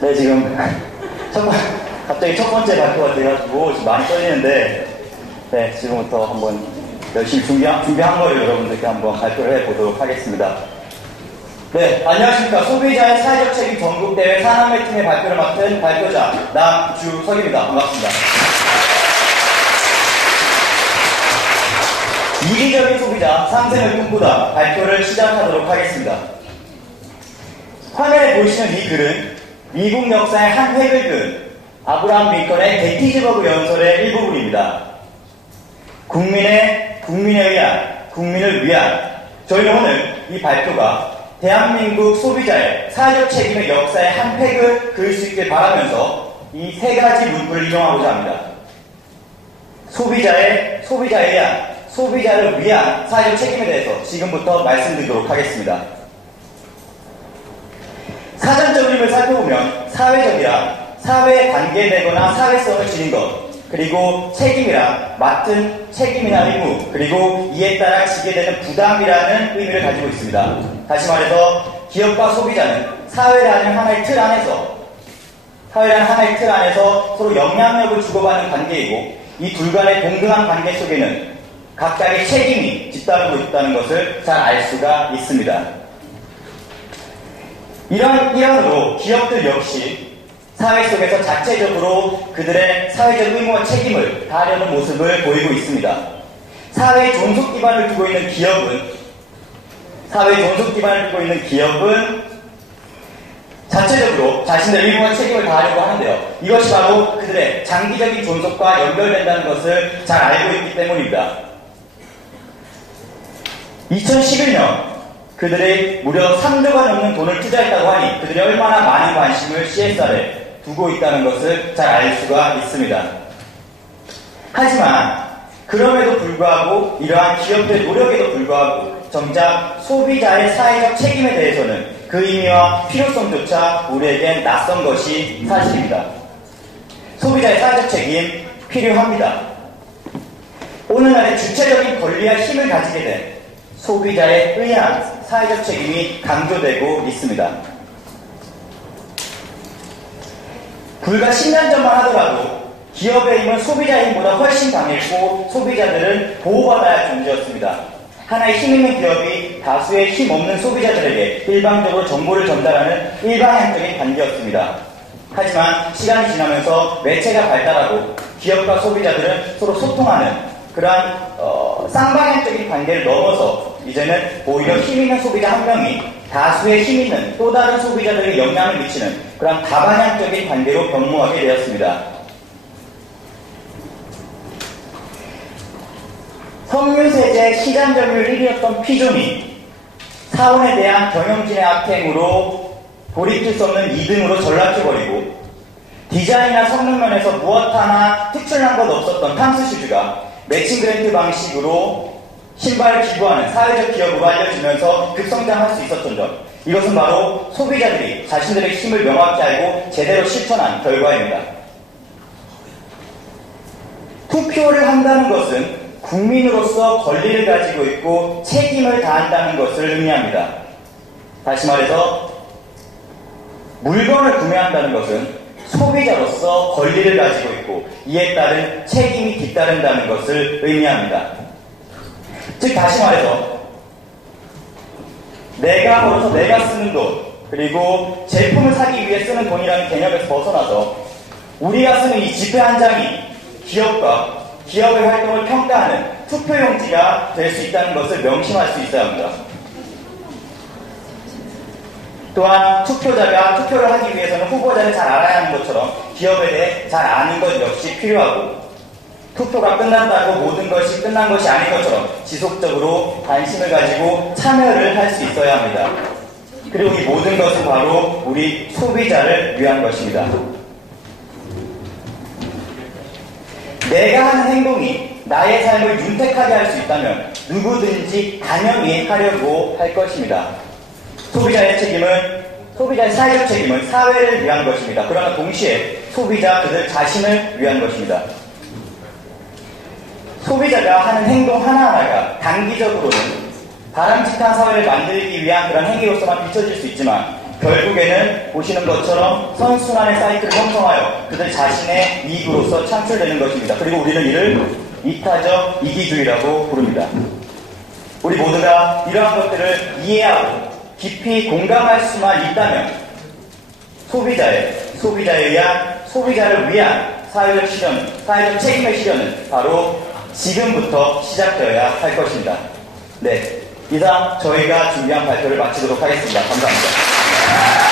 네, 지금 갑자기 첫 번째 발표가 돼가지고 지금 많이 떨리는데, 네, 지금부터 한번 열심히 준비한 거를 여러분들께 한번 발표를 해보도록 하겠습니다. 네, 안녕하십니까. 소비자의 사회적 책임 전국대회 산업매팀의 발표를 맡은 발표자 남주석입니다. 반갑습니다. 이기적인 소비자 상생을 꿈꾸다 발표를 시작하도록 하겠습니다. 화면에 보이시는 이 글은 미국 역사의 한 획을 그은 아브라함 링컨의 게티즈버그 연설의 일부분입니다. 국민에 의한, 국민을 위한. 저희는 오늘 이 발표가 대한민국 소비자의 사회적 책임의 역사의 한 획을 그을 수 있길 바라면서 이 세 가지 문구를 이용하고자 합니다. 소비자에 의한, 소비자를 위한 사회적 책임에 대해서 지금부터 말씀드리도록 하겠습니다. 사전적 의미를 살펴보면 사회적이란 사회에 관계되거나 사회성을 지닌 것, 그리고 책임이란 맡은 책임이나 의무, 그리고 이에 따라 지게 되는 부담이라는 의미를 가지고 있습니다. 다시 말해서 기업과 소비자는 사회라는 하나의 틀 안에서 서로 영향력을 주고받는 관계이고, 이 둘 간의 동등한 관계 속에는 각각의 책임이 뒤따르고 있다는 것을 잘 알 수가 있습니다. 이런 일환으로 기업들 역시 사회 속에서 자체적으로 그들의 사회적 의무와 책임을 다하려는 모습을 보이고 있습니다. 사회의 존속 기반을 두고 있는 기업은 자체적으로 자신들의 의무와 책임을 다하려고 하는데요. 이것이 바로 그들의 장기적인 존속과 연결된다는 것을 잘 알고 있기 때문입니다. 2011년 그들이 무려 3조가 넘는 돈을 투자했다고 하니 그들이 얼마나 많은 관심을 CSR에 두고 있다는 것을 잘 알 수가 있습니다. 하지만 그럼에도 불구하고 이러한 기업들의 노력에도 불구하고 정작 소비자의 사회적 책임에 대해서는 그 의미와 필요성조차 우리에겐 낯선 것이 사실입니다. 소비자의 사회적 책임 필요합니다. 오늘날의 주체적인 권리와 힘을 가지게 된 소비자에 의한 사회적 책임이 강조되고 있습니다. 불과 10년 전만 하더라도 기업의 힘은 소비자의 힘보다 훨씬 강했고 소비자들은 보호받아야 할 존재였습니다. 하나의 힘있는 기업이 다수의 힘없는 소비자들에게 일방적으로 정보를 전달하는 일방향적인 관계였습니다. 하지만 시간이 지나면서 매체가 발달하고 기업과 소비자들은 서로 소통하는 그러한 쌍방향적인 관계를 넘어서 이제는 오히려 힘있는 소비자 한 명이 다수의 힘있는 또 다른 소비자들에게 영향을 미치는 그런 다방향적인 관계로 변모하게 되었습니다. 섬유세제 시장 점유율 1위였던 피존이 사원에 대한 경영진의 악행으로 돌이킬 수 없는 2등으로 전락해버리고 디자인이나 성능 면에서 무엇 하나 특출난 것 없었던 탐스슈즈가 매칭 그랜트 방식으로 신발을 기부하는 사회적 기업으로 알려지면서 급성장할 수 있었던 점, 이것은 바로 소비자들이 자신들의 힘을 명확히 알고 제대로 실천한 결과입니다. 투표를 한다는 것은 국민으로서 권리를 가지고 있고 책임을 다한다는 것을 의미합니다. 다시 말해서 물건을 구매한다는 것은 소비자로서 권리를 가지고 있고 이에 따른 책임이 뒤따른다는 것을 의미합니다. 즉 다시 말해서 내가 벌어서 내가 쓰는 돈, 그리고 제품을 사기 위해 쓰는 돈이라는 개념에서 벗어나서 우리가 쓰는 이 지폐 한 장이 기업과 기업의 활동을 평가하는 투표용지가 될 수 있다는 것을 명심할 수 있어야 합니다. 또한 투표자가 투표를 하기 위해서는 후보자를 잘 알아야 하는 것처럼 기업에 대해 잘 아는 것 역시 필요하고, 투표가 끝난다고 모든 것이 끝난 것이 아닌 것처럼 지속적으로 관심을 가지고 참여를 할 수 있어야 합니다. 그리고 이 모든 것은 바로 우리 소비자를 위한 것입니다. 내가 하는 행동이 나의 삶을 윤택하게 할 수 있다면 누구든지 당연히 하려고 할 것입니다. 소비자의 사회적 책임은 사회를 위한 것입니다. 그러나 동시에 소비자 그들 자신을 위한 것입니다. 소비자가 하는 행동 하나하나가 단기적으로는 바람직한 사회를 만들기 위한 그런 행위로서만 비춰질 수 있지만 결국에는 보시는 것처럼 선순환의 사이클을 형성하여 그들 자신의 이익으로서 창출되는 것입니다. 그리고 우리는 이를 이타적 이기주의라고 부릅니다. 우리 모두가 이러한 것들을 이해하고 깊이 공감할 수만 있다면 소비자를 위한 사회적 실현, 사회적 책임의 실현은 바로 지금부터 시작되어야 할 것입니다. 네, 이상 저희가 준비한 발표를 마치도록 하겠습니다. 감사합니다.